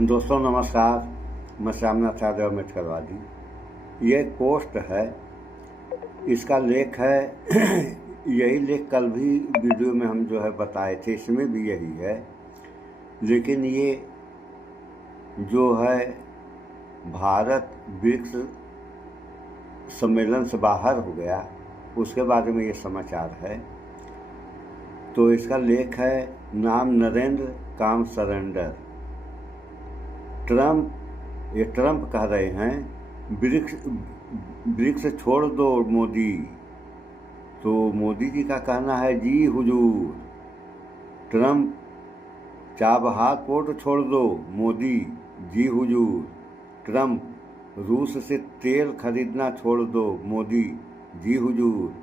दोस्तों नमस्कार, मैं श्यामनाथ यादव अम्बेडकरवादी। ये एक पोस्ट है, इसका लेख है यही लेख कल भी वीडियो में हम जो है बताए थे, इसमें भी यही है। लेकिन ये जो है भारत ब्रिक्स सम्मेलन से बाहर हो गया, उसके बारे में ये समाचार है। तो इसका लेख है, नाम नरेंद्र काम सरेंडर। ट्रंप कह रहे हैं ब्रिक्स छोड़ दो मोदी। तो मोदी जी का कहना है, जी हुजूर। ट्रंप चाबहार पोर्ट छोड़ दो मोदी, जी हुजूर। ट्रंप रूस से तेल खरीदना छोड़ दो मोदी, जी हुजूर।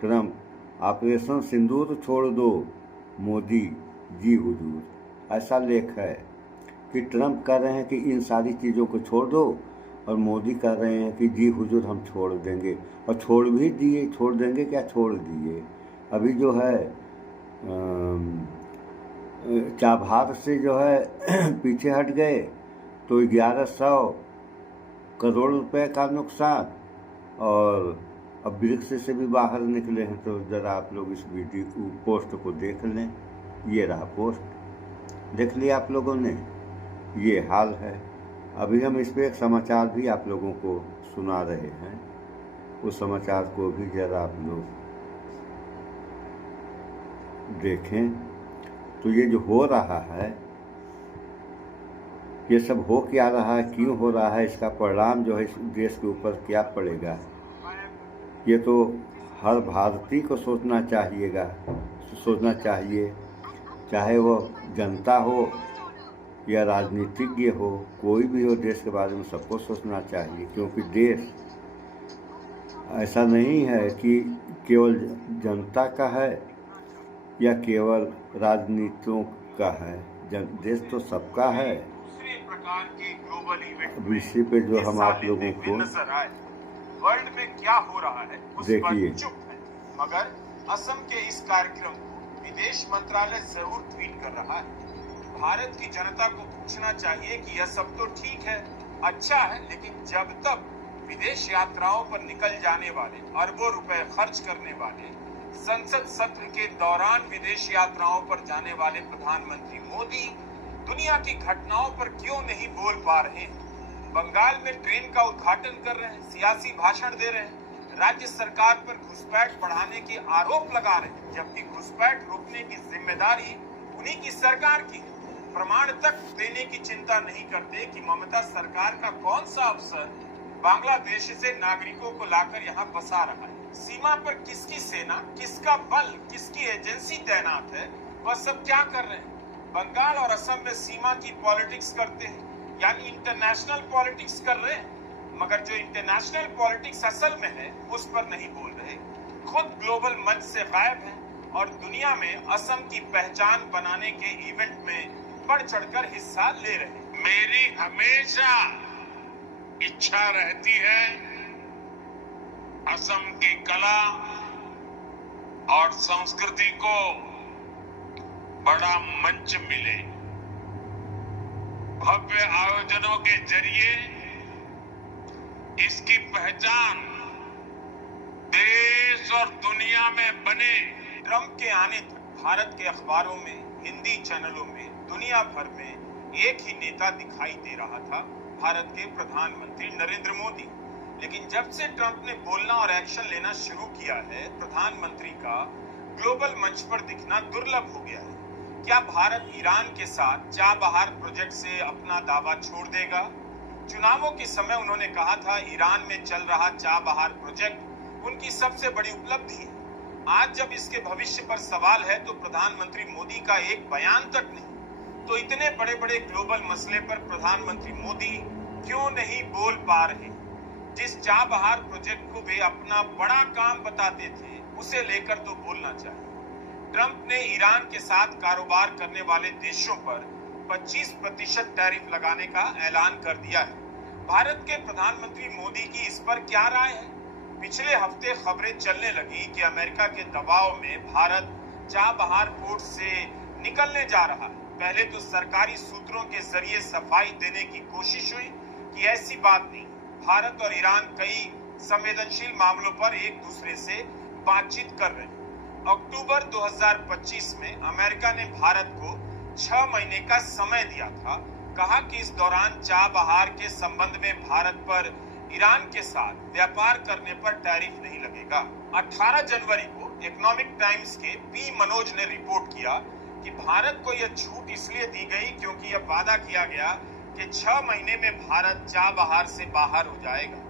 ट्रंप ऑपरेशन सिंदूर छोड़ दो मोदी, जी हुजूर। ऐसा लेख है कि ट्रंप कह रहे हैं कि इन सारी चीज़ों को छोड़ दो, और मोदी कह रहे हैं कि जी हुजूर हम छोड़ देंगे। और छोड़ भी दिए, छोड़ देंगे क्या, छोड़ दिए। अभी जो है चाबहार से जो है पीछे हट गए तो 1100 करोड़ रुपए का नुकसान, और अब ब्रिक्स से भी बाहर निकले हैं। तो ज़रा आप लोग इस वीडियो पोस्ट को देख लें। ये रहा पोस्ट, देख लिया आप लोगों ने। ये हाल है। अभी हम इस पे एक समाचार भी आप लोगों को सुना रहे हैं, उस समाचार को भी जरा आप लोग देखें। तो ये जो हो रहा है, ये सब हो क्या रहा है, क्यों हो रहा है, इसका परिणाम जो है इस देश के ऊपर क्या पड़ेगा, ये तो हर भारतीय को सोचना चाहिए, चाहे वो जनता हो या राजनीतिज्ञ हो, कोई भी हो, देश के बारे में सबको सोचना चाहिए। क्योंकि देश ऐसा नहीं है कि केवल जनता का है या केवल राजनीतियों का है, देश तो सबका है। इसी पे जो हम आप लोगों को वर्ल्ड में क्या हो रहा है उस देखिए, पर चुप है, मगर असम के इस कार्यक्रम को विदेश मंत्रालय जरूर ट्वीट कर रहा है। भारत की जनता को पूछना चाहिए कि यह सब तो ठीक है, अच्छा है, लेकिन जब तक विदेश यात्राओं पर निकल जाने वाले, अरबों रुपए खर्च करने वाले, संसद सत्र के दौरान विदेश यात्राओं पर जाने वाले प्रधानमंत्री मोदी दुनिया की घटनाओं पर क्यों नहीं बोल पा रहे हैं? बंगाल में ट्रेन का उद्घाटन कर रहे हैं, सियासी भाषण दे रहे हैं, राज्य सरकार पर घुसपैठ बढ़ाने के आरोप लगा रहे हैं, जबकि घुसपैठ रोकने की जिम्मेदारी उन्हीं की सरकार की है। प्रमाण तक देने की चिंता नहीं करते कि ममता सरकार का कौन सा अफसर बांग्लादेश से नागरिकों को लाकर यहाँ बसा रहा है। सीमा पर किसकी सेना, किसका बल, किसकी एजेंसी तैनात है, वह सब क्या कर रहे हैं? बंगाल और असम में सीमा की पॉलिटिक्स करते हैं, यानी इंटरनेशनल पॉलिटिक्स कर रहे हैं, मगर जो इंटरनेशनल पॉलिटिक्स असल में है उस पर नहीं बोल रहे। खुद ग्लोबल मंच से गायब है और दुनिया में असम की पहचान बनाने के इवेंट में बढ़ चढ़कर हिस्सा ले रहे। मेरी हमेशा इच्छा रहती है असम की कला और संस्कृति को बड़ा मंच मिले। भव्य आयोजनों के जरिए इसकी पहचान देश और दुनिया में बने। ट्रंप के आने तक भारत के अखबारों में, हिंदी चैनलों में, दुनिया भर में एक ही नेता दिखाई दे रहा था, भारत के प्रधानमंत्री नरेंद्र मोदी। लेकिन जब से ट्रंप ने बोलना और एक्शन लेना शुरू किया है, प्रधानमंत्री का ग्लोबल मंच पर दिखना दुर्लभ हो गया है। क्या भारत ईरान के साथ चाबहार प्रोजेक्ट से अपना दावा छोड़ देगा? चुनावों के समय उन्होंने कहा था ईरान में चल रहा चाबहार प्रोजेक्ट उनकी सबसे बड़ी उपलब्धि है। आज जब इसके भविष्य पर सवाल है तो प्रधानमंत्री मोदी का एक बयान तक नहीं। तो इतने बड़े बड़े ग्लोबल मसले पर प्रधानमंत्री मोदी क्यों नहीं बोल पा रहे? जिस चाबहार प्रोजेक्ट को वे अपना बड़ा काम बताते थे, उसे लेकर तो बोलना चाहिए। ट्रंप ने ईरान के साथ कारोबार करने वाले देशों पर 25% टैरिफ लगाने का ऐलान कर दिया है। भारत के प्रधानमंत्री मोदी की इस पर क्या राय है? पिछले हफ्ते खबरें चलने लगी कि अमेरिका के दबाव में भारत चाबहार पोर्ट से निकलने जा रहा है। पहले तो सरकारी सूत्रों के जरिए सफाई देने की कोशिश हुई कि ऐसी बात नहीं, भारत और ईरान कई संवेदनशील मामलों पर एक दूसरे से बातचीत कर रहे हैं। अक्टूबर 2025 में अमेरिका ने भारत को 6 महीने का समय दिया था। कहा कि इस दौरान चाबहार के संबंध में भारत पर ईरान के साथ व्यापार करने पर टैरिफ नहीं लगेगा। 18 जनवरी को इकोनॉमिक टाइम्स के पी मनोज ने रिपोर्ट किया कि भारत को यह छूट इसलिए दी गई क्योंकि यह वादा किया गया कि 6 महीने में भारत चाबहार से बाहर हो जाएगा।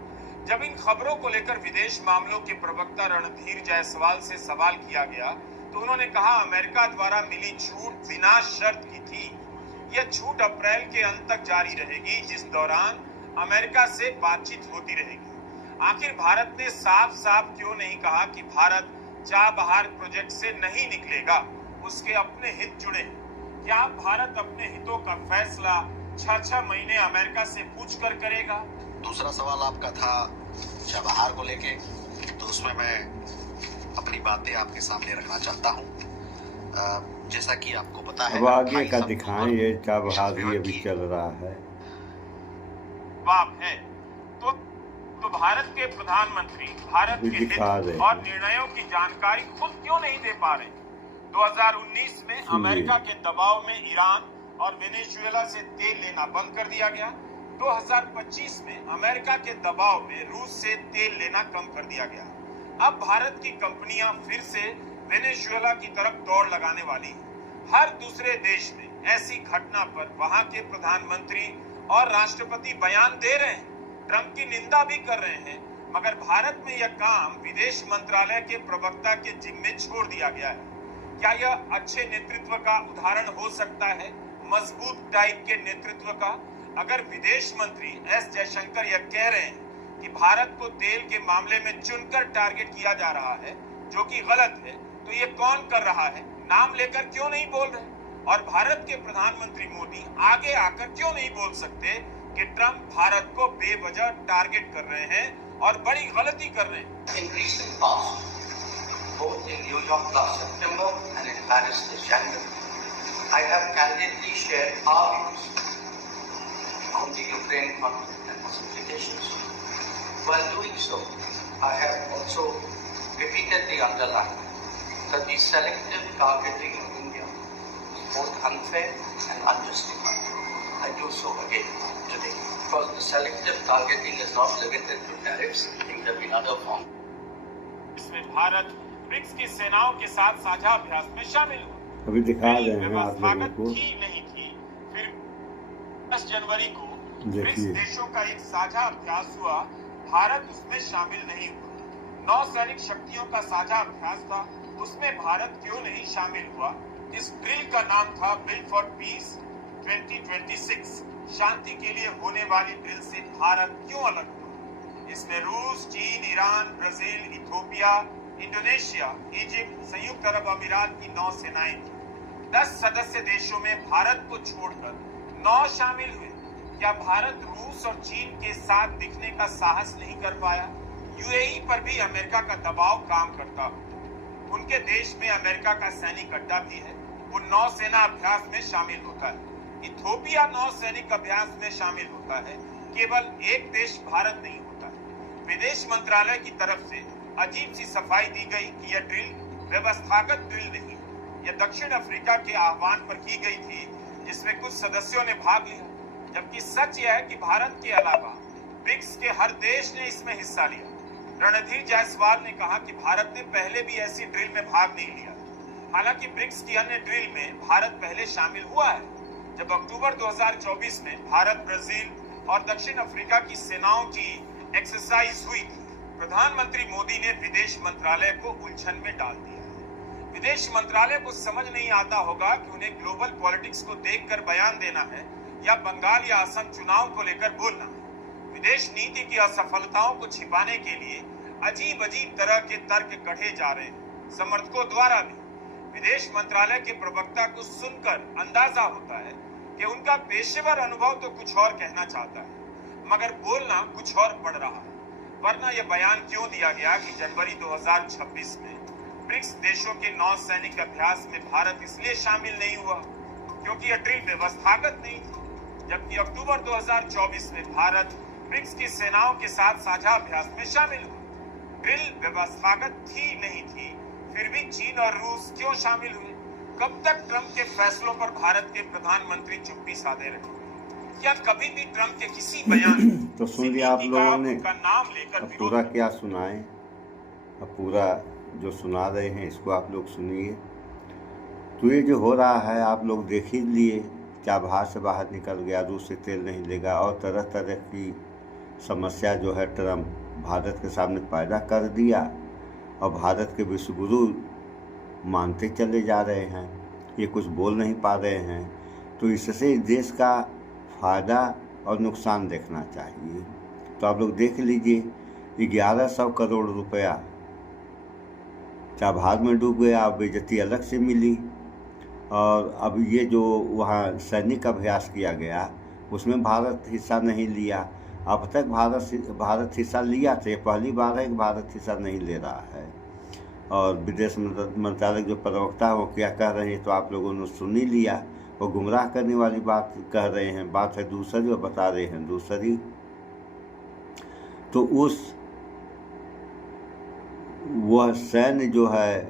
जब इन खबरों को लेकर विदेश मामलों के प्रवक्ता रणधीर जायसवाल से सवाल किया गया तो उन्होंने कहा अमेरिका द्वारा मिली छूट बिना शर्त की थी। यह छूट अप्रैल के अंत तक जारी रहेगी, जिस दौरान अमेरिका से बातचीत होती रहेगी। आखिर भारत ने साफ साफ क्यों नहीं कहा कि भारत चाबहार प्रोजेक्ट से नहीं निकलेगा, उसके अपने हित जुड़े हैं। क्या भारत अपने हितों का फैसला 6 महीने अमेरिका से पूछ कर करेगा? दूसरा सवाल आपका था चाबहार को लेके, तो उसमें मैं अपनी बातें आपके सामने रखना चाहता हूँ। जैसा कि आपको पता है, अब आगे का दिखाएं, ये चाबहार ही अभी चल रहा है। बाप है तो भारत के प्रधानमंत्री भारत के हित और निर्णयों की जानकारी खुद क्यों नहीं दे पा रहे? 2019 में अमेरिका के दबाव में ईरान और वेनेजुएला से तेल लेना बंद कर दिया गया। 2025 में अमेरिका के दबाव में रूस से तेल लेना कम कर दिया गया। अब भारत की कंपनियां फिर से वेनेजुएला की तरफ दौड़ लगाने वाली हैं। हर दूसरे देश में ऐसी घटना पर वहां के प्रधानमंत्री और राष्ट्रपति बयान दे रहे हैं, ट्रंप की निंदा भी कर रहे हैं, मगर भारत में यह काम विदेश मंत्रालय के प्रवक्ता के जिम्मे छोड़ दिया गया है। क्या यह अच्छे नेतृत्व का उदाहरण हो सकता है, मजबूत टाइप के नेतृत्व का? अगर विदेश मंत्री एस जयशंकर यह कह रहे हैं कि भारत को तेल के मामले में चुनकर टारगेट किया जा रहा है, जो कि गलत है, तो ये कौन कर रहा है? नाम लेकर क्यों नहीं बोल रहे? और भारत के प्रधानमंत्री मोदी आगे आकर क्यों नहीं बोल सकते कि ट्रंप भारत को बेवजह टारगेट कर रहे हैं और बड़ी गलती कर रहे हैं? In recent past, both in New York last September and in Paris this January, I have candidly shared our views on the Ukraine conflict and its implications. While doing so, I have also repeatedly underlined that the selective targeting of India is both unfair and unjustified. I do so again today because the selective targeting is not limited to tariffs. It can be other forms. इसमें Bharat BRICS की सेनाओं के साथ साझा अभ्यास में शामिल हुआ। अभी दिखा रहे हैं आप लोगों को। थी नहीं थी, फिर 10 जनवरी को ब्रिक्स देशों का एक साझा अभ्यास हुआ, भारत उसमें शामिल नहीं हुआ। 9 सैनिक शक्तियों का साझा अभ्यास था, उसमें भारत क्यों नहीं शामिल हुआ? इस ड्रिल का नाम था बिल फॉर पीस 2026। शांति के लिए होने वाली ड्रिल से भारत क्यों अलग हुआ? इसमें रूस, चीन, Iran, Brazil, Ethiopia, Indonesia, Egypt, संयुक्त अरब अमीरात की 9 सेनाएं थी। 10 सदस्य देशों में भारत को छोड़कर 9 शामिल हुए। क्या भारत रूस और चीन के साथ दिखने का साहस नहीं कर पाया? यूएई पर भी अमेरिका का दबाव काम करता हो। उनके देश में अमेरिका का सैनिक अड्डा भी है, वो 9 सेना अभ्यास में शामिल होता है। इथियोपिया 9 सैनिक अभ्यास में शामिल होता है, केवल एक देश भारत नहीं होता है। विदेश मंत्रालय की तरफ से अजीब सी सफाई दी गई कि यह ड्रिल व्यवस्थागत ड्रिल नहीं, यह दक्षिण अफ्रीका के आह्वान पर की गई थी, जिसमें कुछ सदस्यों ने भाग लिया। जबकि सच यह है कि भारत के अलावा ब्रिक्स के हर देश ने इसमें हिस्सा लिया। रणधीर जायसवाल ने कहा कि भारत ने पहले भी ऐसी ड्रिल में भाग नहीं लिया। हालांकि ब्रिक्स की अन्य ड्रिल में भारत पहले शामिल हुआ है। जब अक्टूबर 2024 में भारत, ब्राजील और दक्षिण अफ्रीका की सेनाओं की एक्सरसाइज हुई थी, प्रधानमंत्री मोदी ने विदेश मंत्रालय को उलझन में डाल दिया। विदेश मंत्रालय को समझ नहीं आता होगा कि उन्हें ग्लोबल पॉलिटिक्स को देखकर बयान देना है या बंगाल या असम चुनाव को लेकर बोलना है। विदेश नीति की असफलताओं को छिपाने के लिए अजीब अजीब तरह के तर्क गढ़े जा रहे हैं, समर्थकों द्वारा भी। विदेश मंत्रालय के प्रवक्ता को सुनकर अंदाजा होता है कि उनका पेशेवर अनुभव तो कुछ और कहना चाहता है, मगर बोलना कुछ और पड़ रहा है। वरना यह बयान क्यों दिया गया कि जनवरी 2026 में ब्रिक्स देशों के 9 सैनिक अभ्यास में भारत इसलिए शामिल नहीं हुआ क्योंकि यह ड्रिल व्यवस्थागत नहीं थी। जबकि अक्टूबर 2024 में भारत ब्रिक्स की सेनाओं के साथ साझा अभ्यास में शामिल हुआ। ड्रिल व्यवस्थागत थी नहीं थी, फिर भी चीन और रूस क्यों शामिल हुए? कब तक ट्रंप के फैसलों पर भारत के प्रधानमंत्री चुप्पी साधे रहे? क्या कभी भी ट्रंप के किसी बयान तो सुन लिया आप लोगों ने, का नाम लेकर अब पूरा क्या सुनाएं? अब पूरा जो सुना रहे हैं इसको आप लोग सुनिए। तो ये जो हो रहा है आप लोग देख ही लिए, चाबहार से बाहर निकल गया, रूस से तेल नहीं लेगा, और तरह तरह की समस्या जो है ट्रंप भारत के सामने पैदा कर दिया, और भारत के विश्वगुरु मानते चले जा रहे हैं, ये कुछ बोल नहीं पा रहे हैं। तो इससे देश का फ़ायदा और नुकसान देखना चाहिए। तो आप लोग देख लीजिए, 1100 करोड़ रुपया चाबहार में डूब गया, और बेइज्जती अलग से मिली। और अब ये जो वहाँ सैनिक अभ्यास किया गया उसमें भारत हिस्सा नहीं लिया। अब तक भारत हिस्सा लिया था, ये पहली बार है कि भारत हिस्सा नहीं ले रहा है। और विदेश मंत्रालय जो प्रवक्ता है वो क्या कह रहे हैं तो आप लोगों ने सुन ही लिया। वो गुमराह करने वाली बात कह रहे हैं, बात है दूसरी और बता रहे हैं दूसरी। तो वह सैन्य जो है,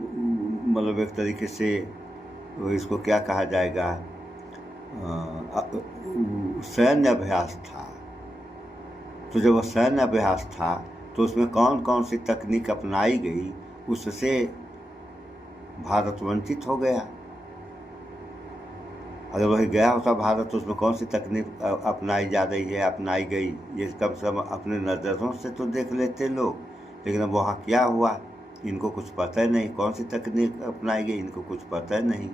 मतलब एक तरीके से इसको क्या कहा जाएगा, सैन्य अभ्यास था। तो जब वह सैन्य अभ्यास था तो उसमें कौन कौन सी तकनीक अपनाई गई, उससे भारत वंचित हो गया। अगर वही गया होता भारत तो उसमें कौन सी तकनीक अपनाई जा रही है, अपनाई गई, ये कम से कम अपने नज़रों से तो देख लेते लोग। लेकिन अब वहाँ क्या हुआ इनको कुछ पता ही नहीं, कौन सी तकनीक अपनाई गई इनको कुछ पता ही नहीं।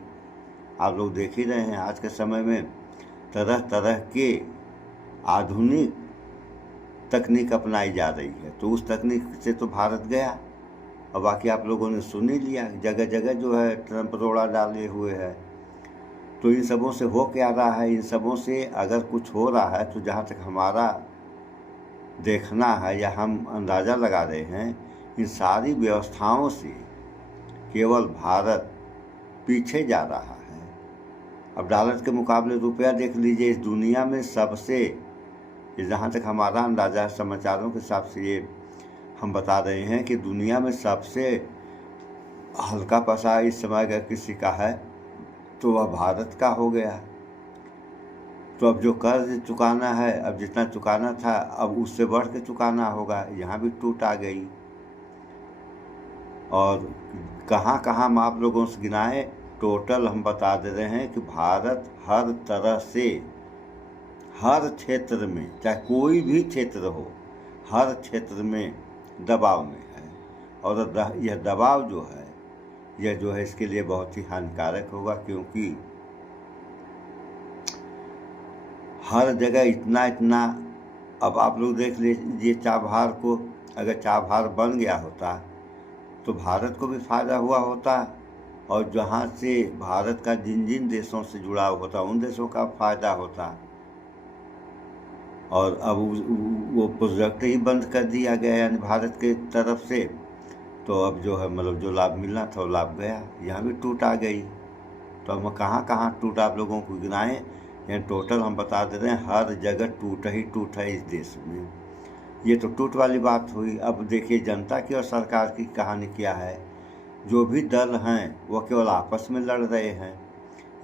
आप लोग देख ही रहे हैं आज के समय में तरह तरह के आधुनिक तकनीक अपनाई जा रही है। तो उस तकनीक से तो भारत गया, और बाकी आप लोगों ने सुन ही लिया, जगह जगह जो है ट्रंप रोड़ा डाले हुए है। तो इन सबों से हो क्या रहा है, इन सबों से अगर कुछ हो रहा है तो जहाँ तक हमारा देखना है या हम अंदाज़ा लगा रहे हैं, इन सारी व्यवस्थाओं से केवल भारत पीछे जा रहा है। अब डॉलर के मुकाबले रुपया देख लीजिए, इस दुनिया में सबसे, जहाँ तक हमारा अंदाज़ा है समाचारों के हिसाब से ये हम बता रहे हैं कि दुनिया में सबसे हल्का पैसा इस समय अगर किसी का है तो वह भारत का हो गया। तो अब जो कर्ज चुकाना है, अब जितना चुकाना था अब उससे बढ़ के चुकाना होगा, यहाँ भी टूट आ गई। और कहाँ कहाँ हम आप लोगों से गिनाए, टोटल हम बता दे रहे हैं कि भारत हर तरह से, हर क्षेत्र में, चाहे कोई भी क्षेत्र हो, हर क्षेत्र में दबाव में है। और यह दबाव जो है, यह जो है इसके लिए बहुत ही हानिकारक होगा, क्योंकि हर जगह इतना अब आप लोग देख लीजिए चाबहार को, अगर चाबहार बन गया होता तो भारत को भी फ़ायदा हुआ होता, और जहाँ से भारत का जिन जिन देशों से जुड़ाव होता उन देशों का फ़ायदा होता। और अब वो प्रोजेक्ट ही बंद कर दिया गया यानी भारत के तरफ से, तो अब जो है मतलब जो लाभ मिलना था वो लाभ गया, यहाँ भी टूट आ गई। तो हम कहाँ कहाँ टूट आप लोगों को गिनाएं, यानी टोटल हम बता दे रहे हैं हर जगह टूट है इस देश में। ये तो टूट वाली बात हुई। अब देखिए जनता की और सरकार की कहानी क्या है, जो भी दल हैं वो केवल आपस में लड़ रहे हैं।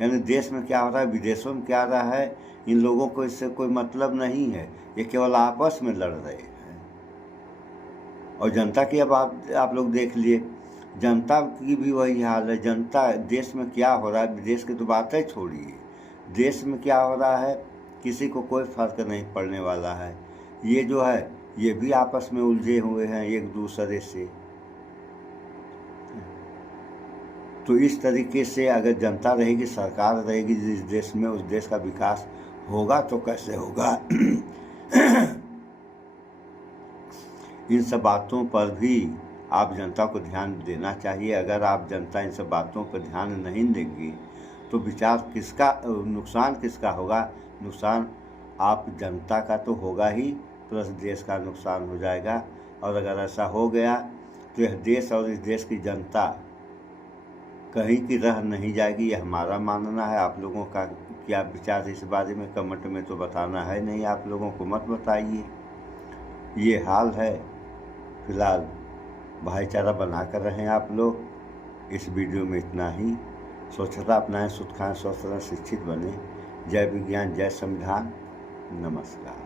यानी देश में क्या हो रहा है, विदेशों में क्या हो रहा है, इन लोगों को इससे कोई मतलब नहीं है, ये केवल आपस में लड़ रहे हैं। और जनता की अब आप लोग देख लिए, जनता की भी वही हाल है। जनता, देश में क्या हो रहा है, विदेश की तो बातें छोड़िए, देश में क्या हो रहा है किसी को कोई फर्क नहीं पड़ने वाला है। ये जो है ये भी आपस में उलझे हुए हैं एक दूसरे से। तो इस तरीके से अगर जनता रहेगी, सरकार रहेगी जिस देश में, उस देश का विकास होगा तो कैसे होगा। इन सब बातों पर भी आप जनता को ध्यान देना चाहिए। अगर आप जनता इन सब बातों पर ध्यान नहीं देंगी तो विचार किसका, नुकसान किसका होगा, नुकसान आप जनता का तो होगा ही, प्लस देश का नुकसान हो जाएगा। और अगर ऐसा हो गया तो यह देश और इस देश की जनता कहीं की रह नहीं जाएगी, ये हमारा मानना है। आप लोगों का क्या विचार इस बारे में कमेंट में तो बताना है नहीं, आप लोगों को मत बताइए। ये हाल है। फिलहाल भाईचारा बना कर रहें आप लोग। इस वीडियो में इतना ही। स्वच्छता अपनाएं, शुद्ध खाएं, स्वस्थ रहें, शिक्षित बने। जय विज्ञान, जय संविधान। नमस्कार।